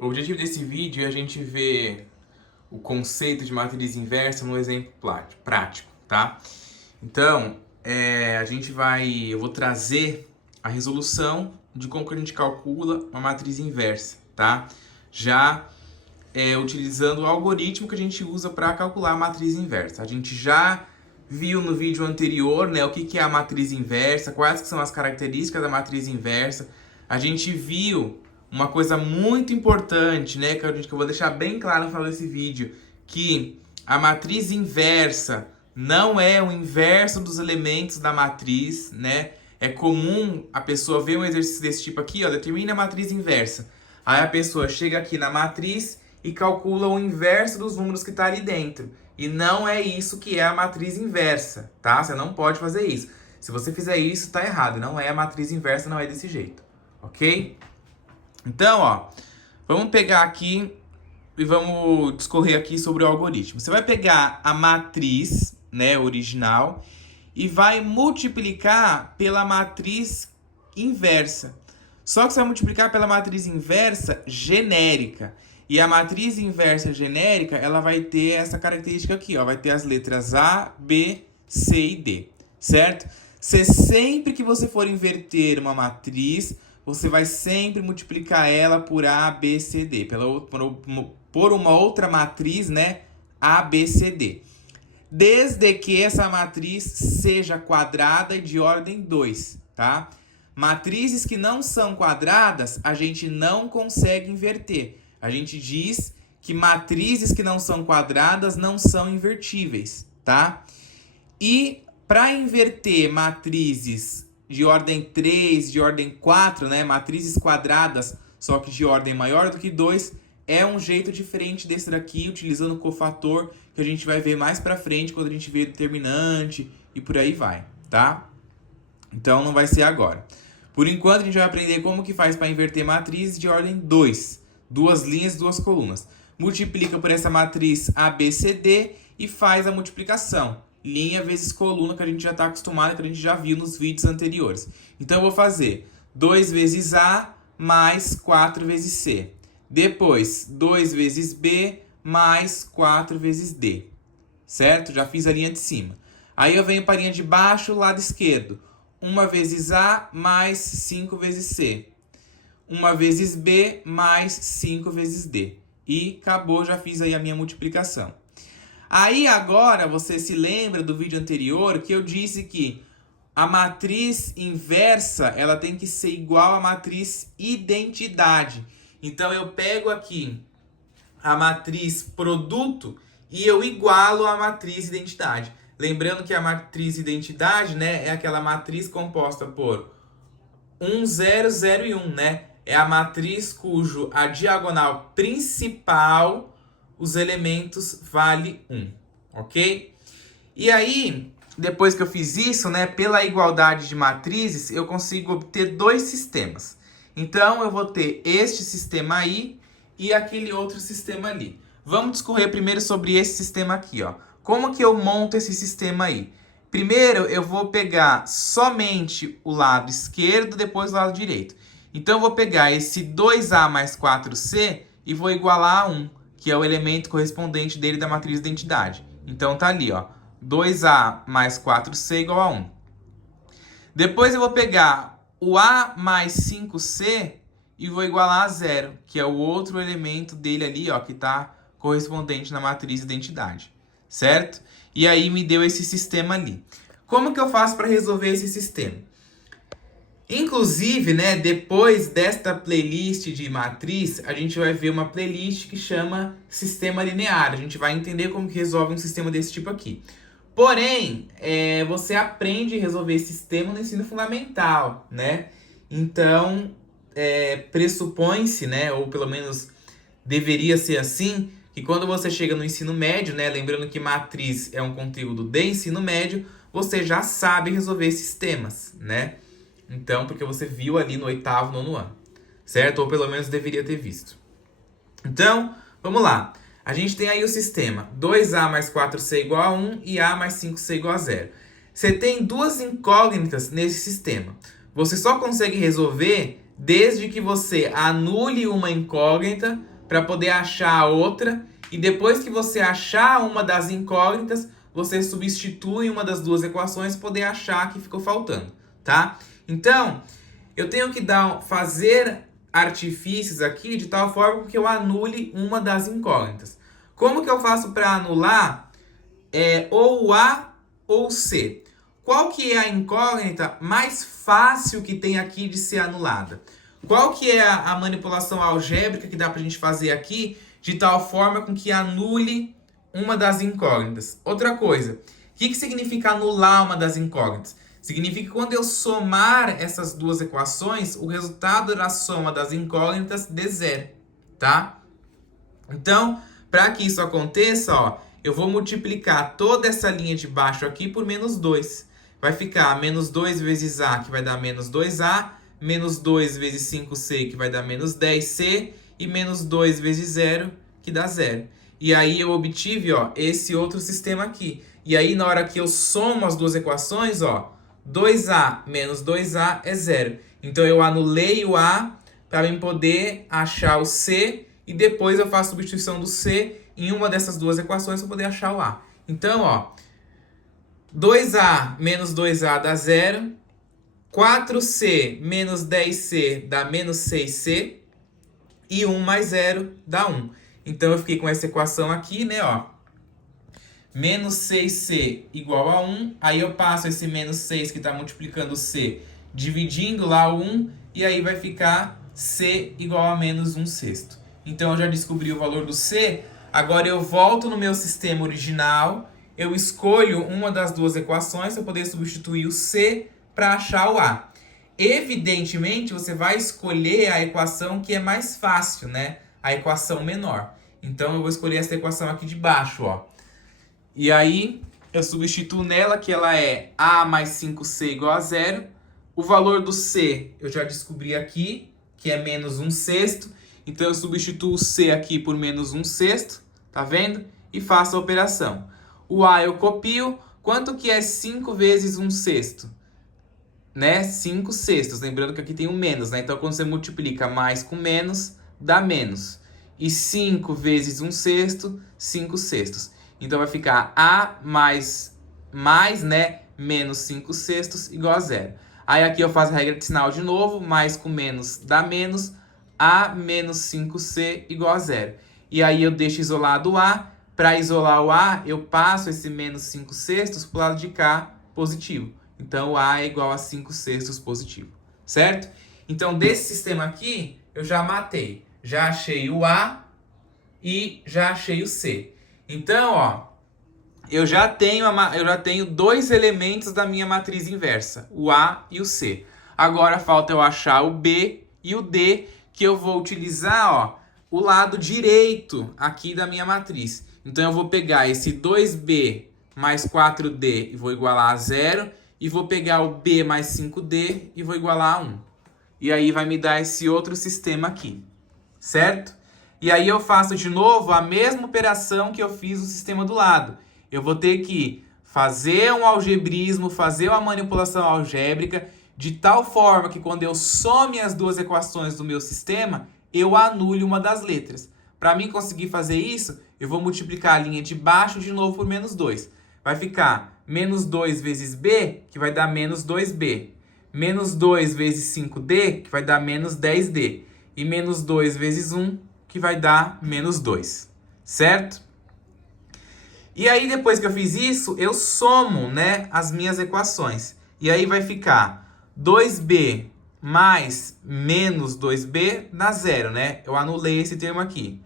O objetivo desse vídeo é a gente ver o conceito de matriz inversa no exemplo prático, tá? Então, eu vou trazer a resolução de como que a gente calcula uma matriz inversa, tá? Já utilizando o algoritmo que a gente usa para calcular a matriz inversa. A gente já viu no vídeo anterior, né, o que é a matriz inversa, quais que são as características da matriz inversa. A gente viu uma coisa muito importante, né, que eu vou deixar bem claro no final desse vídeo, que a matriz inversa não é o inverso dos elementos da matriz, né? É comum a pessoa ver um exercício desse tipo aqui, ó, determina a matriz inversa. Aí a pessoa chega aqui na matriz e calcula o inverso dos números que está ali dentro. E não é isso que é a matriz inversa, tá? Você não pode fazer isso. Se você fizer isso, está errado. Não é a matriz inversa, não é desse jeito, ok? Então, ó, vamos pegar aqui e vamos discorrer aqui sobre o algoritmo. Você vai pegar a matriz, né, original, e vai multiplicar pela matriz inversa. Só que você vai multiplicar pela matriz inversa genérica. E a matriz inversa genérica, ela vai ter essa característica aqui, ó, vai ter as letras A, B, C e D, certo? Sempre que você for inverter uma matriz, você vai sempre multiplicar ela por A, B, C, D, por uma outra matriz, né, A, B, C, D. Desde que essa matriz seja quadrada e de ordem 2, tá? Matrizes que não são quadradas, a gente não consegue inverter. A gente diz que matrizes que não são quadradas não são invertíveis, tá? E para inverter matrizes de ordem 3, de ordem 4, né? Matrizes quadradas, só que de ordem maior do que 2, é um jeito diferente desse daqui, utilizando o cofator, que a gente vai ver mais pra frente, quando a gente vê determinante e por aí vai, tá? Então não vai ser agora. Por enquanto a gente vai aprender como que faz para inverter matrizes de ordem 2. Duas linhas, duas colunas. Multiplica por essa matriz ABCD e faz a multiplicação. Linha vezes coluna, que a gente já está acostumado, que a gente já viu nos vídeos anteriores. Então eu vou fazer 2 vezes A mais 4 vezes C. Depois, 2 vezes B mais 4 vezes D. Certo? Já fiz a linha de cima. Aí eu venho para a linha de baixo, lado esquerdo. 1 vezes A mais 5 vezes C. 1 vezes B mais 5 vezes D. E acabou, já fiz aí a minha multiplicação. Aí agora você se lembra do vídeo anterior que eu disse que a matriz inversa ela tem que ser igual à matriz identidade. Então eu pego aqui a matriz produto e eu igualo a matriz identidade. Lembrando que a matriz identidade, né, é aquela matriz composta por 1, 0, 0 e 1, né? É a matriz cujo a diagonal principal, os elementos vale 1, ok? E aí, depois que eu fiz isso, né, pela igualdade de matrizes, eu consigo obter dois sistemas. Então, eu vou ter este sistema aí e aquele outro sistema ali. Vamos discorrer primeiro sobre esse sistema aqui, ó. Como que eu monto esse sistema aí? Primeiro, eu vou pegar somente o lado esquerdo, depois o lado direito. Então, eu vou pegar esse 2A mais 4C e vou igualar a 1, que é o elemento correspondente dele da matriz identidade. Então, tá ali, ó. 2A mais 4C igual a 1. Depois, eu vou pegar o A mais 5C e vou igualar a 0, que é o outro elemento dele ali, ó, que está correspondente na matriz identidade, certo? E aí me deu esse sistema ali. Como que eu faço para resolver esse sistema? Inclusive, né, depois desta playlist de matriz, a gente vai ver uma playlist que chama sistema linear. A gente vai entender como que resolve um sistema desse tipo aqui. Porém, você aprende a resolver esse sistema no ensino fundamental, né? Então, pressupõe-se, né, ou pelo menos deveria ser assim, que quando você chega no ensino médio, né, lembrando que matriz é um conteúdo de ensino médio, você já sabe resolver sistemas, né? Então, porque você viu ali no 8º, 9º ano, certo? Ou pelo menos deveria ter visto. Então, vamos lá. A gente tem aí o sistema 2A mais 4C igual a 1 e A mais 5C igual a 0. Você tem duas incógnitas nesse sistema. Você só consegue resolver desde que você anule uma incógnita para poder achar a outra, e depois que você achar uma das incógnitas, você substitui uma das duas equações para poder achar a que ficou faltando, tá? Então, eu tenho que fazer artifícios aqui de tal forma que eu anule uma das incógnitas. Como que eu faço para anular ou o A ou o C? Qual que é a incógnita mais fácil que tem aqui de ser anulada? Qual que é a manipulação algébrica que dá para a gente fazer aqui de tal forma com que anule uma das incógnitas? Outra coisa, o que significa anular uma das incógnitas? Significa que quando eu somar essas duas equações, o resultado da soma das incógnitas dê zero, tá? Então, para que isso aconteça, ó, eu vou multiplicar toda essa linha de baixo aqui por menos 2. Vai ficar menos 2 vezes A, que vai dar menos 2A, menos 2 vezes 5C, que vai dar menos 10C, e menos 2 vezes 0, que dá 0. E aí eu obtive, ó, esse outro sistema aqui. E aí, na hora que eu somo as duas equações, ó, 2A menos 2A é 0. Então, eu anulei o A para eu poder achar o C, e depois eu faço a substituição do C em uma dessas duas equações para poder achar o A. Então, ó, 2A menos 2A dá 0, 4C menos 10C dá menos 6C, e 1 mais 0 dá 1. Então, eu fiquei com essa equação aqui, né, ó. Menos 6C igual a 1. Aí eu passo esse menos 6 que está multiplicando C, dividindo lá o 1, e aí vai ficar C igual a menos 1/6. Então, eu já descobri o valor do C. Agora, eu volto no meu sistema original, eu escolho uma das duas equações para poder substituir o C para achar o A. Evidentemente, você vai escolher a equação que é mais fácil, né? A equação menor. Então, eu vou escolher essa equação aqui de baixo, ó. E aí, eu substituo nela que ela é A mais 5C igual a 0. O valor do C eu já descobri aqui, que é menos 1/6. Então, eu substituo o C aqui por menos 1/6, tá vendo? E faço a operação. O A eu copio. Quanto que é 5 vezes 1/6? Né? 5/6. Lembrando que aqui tem um menos, né? Então, quando você multiplica mais com menos, dá menos. E 5 vezes 1/6, 5/6. Então, vai ficar A mais, né? Menos 5/6 igual a 0. Aí, aqui eu faço a regra de sinal de novo. Mais com menos dá menos. A menos 5C igual a 0. E aí, eu deixo isolado o A. Para isolar o A, eu passo esse menos 5/6 para o lado de cá positivo. Então, o A é igual a 5/6 positivo, certo? Então, desse sistema aqui, eu já matei. Já achei o A e já achei o C. Então, ó, eu já tenho dois elementos da minha matriz inversa, o A e o C. Agora, falta eu achar o B e o D, que eu vou utilizar, ó, o lado direito aqui da minha matriz. Então, eu vou pegar esse 2B mais 4D e vou igualar a 0. E vou pegar o B mais 5D e vou igualar a 1. E aí vai me dar esse outro sistema aqui, certo? E aí eu faço de novo a mesma operação que eu fiz no sistema do lado. Eu vou ter que fazer um algebrismo, fazer uma manipulação algébrica, de tal forma que quando eu some as duas equações do meu sistema, eu anule uma das letras. Para mim conseguir fazer isso, eu vou multiplicar a linha de baixo de novo por menos 2. Vai ficar menos 2 vezes B, que vai dar menos 2B. Menos 2 vezes 5D, que vai dar menos 10D. E menos 2 vezes 1, que vai dar menos 2. Certo? E aí, depois que eu fiz isso, eu somo, né, as minhas equações. E aí vai ficar 2B mais menos 2B dá 0, né? Eu anulei esse termo aqui.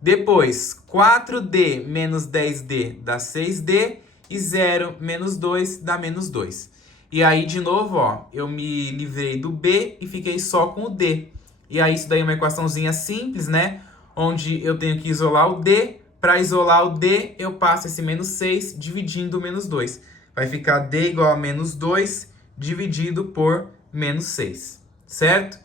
Depois, 4D menos 10D dá 6D. E 0 menos 2 dá menos 2. E aí, de novo, ó, eu me livrei do B e fiquei só com o D. E aí, isso daí é uma equaçãozinha simples, né? Onde eu tenho que isolar o D. Para isolar o D, eu passo esse menos 6 dividindo o menos 2. Vai ficar D igual a menos 2 dividido por menos 6, certo?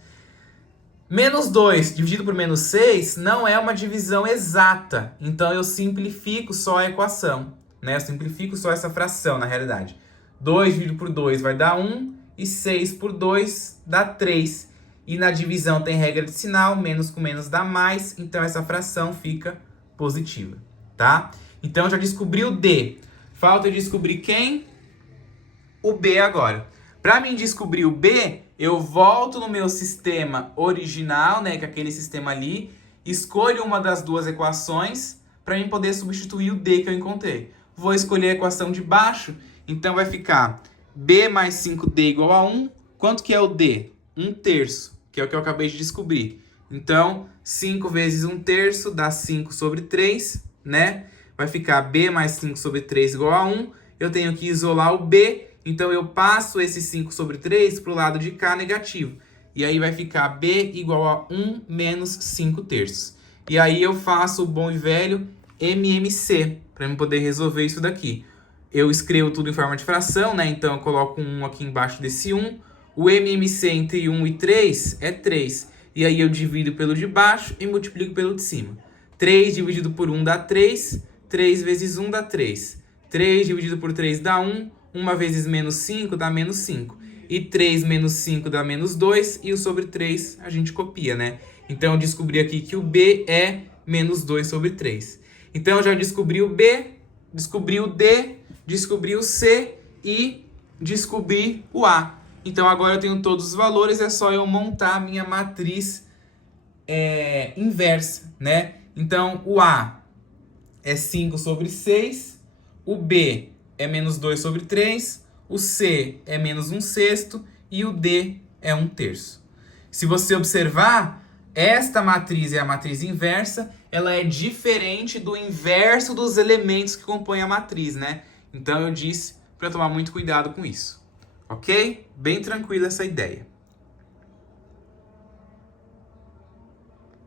Menos 2 dividido por menos 6 não é uma divisão exata. Então, eu simplifico só a equação. Né? Eu simplifico só essa fração, na realidade. 2 dividido por 2 vai dar 1, e 6 por 2 dá 3. E na divisão tem regra de sinal, menos com menos dá mais, então essa fração fica positiva, tá? Então já descobri o D. Falta eu descobrir quem? O B agora. Para mim descobrir o B, eu volto no meu sistema original, né, que é aquele sistema ali, escolho uma das duas equações para mim poder substituir o D que eu encontrei. Vou escolher a equação de baixo, então vai ficar B mais 5D igual a 1. Quanto que é o D? 1/3, que é o que eu acabei de descobrir. Então, 5 vezes 1/3 dá 5 sobre 3, né? Vai ficar B mais 5 sobre 3 igual a 1. Eu tenho que isolar o B, então eu passo esse 5 sobre 3 para o lado de cá negativo. E aí vai ficar B igual a 1 menos 5/3. E aí eu faço o bom e velho MMC, para eu poder resolver isso daqui. Eu escrevo tudo em forma de fração, né? Então eu coloco um 1 aqui embaixo desse 1. O MMC entre 1 e 3 é 3. E aí eu divido pelo de baixo e multiplico pelo de cima. 3 dividido por 1 dá 3. 3 vezes 1 dá 3. 3 dividido por 3 dá 1. 1 vezes menos 5 dá menos 5. E 3 menos 5 dá menos 2. E o sobre 3 a gente copia, né? Então eu descobri aqui que o B é menos 2 sobre 3. Então eu já descobri o B, descobri o D, descobri o C e descobri o A. Então agora eu tenho todos os valores, é só eu montar a minha matriz inversa, né? Então o A é 5 sobre 6, o B é menos 2 sobre 3, o C é menos 1/6 e o D é 1/3. Se você observar, esta matriz é a matriz inversa, ela é diferente do inverso dos elementos que compõem a matriz, né? Então eu disse para tomar muito cuidado com isso. Ok? Bem tranquila essa ideia.